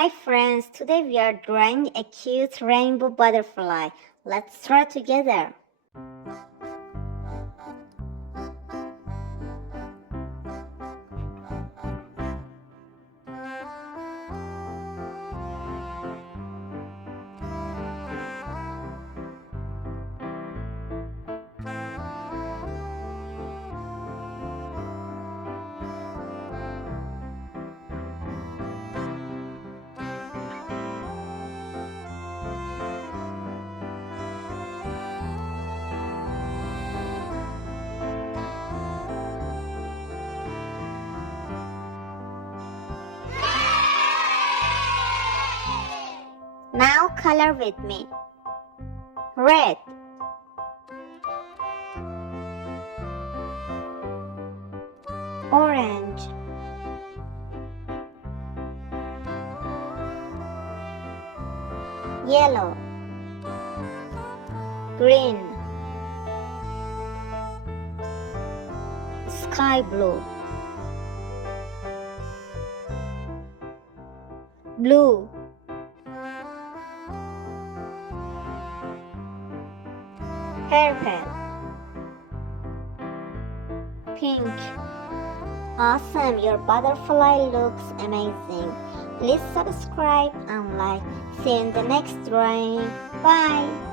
Hi friends, today we are drawing a cute rainbow butterfly. Let's draw together. Now color with me. Red, orange, yellow, green, sky blue, blue, purple, pink. Awesome, your butterfly looks amazing. Please subscribe and like. See you in the next drawing. Bye.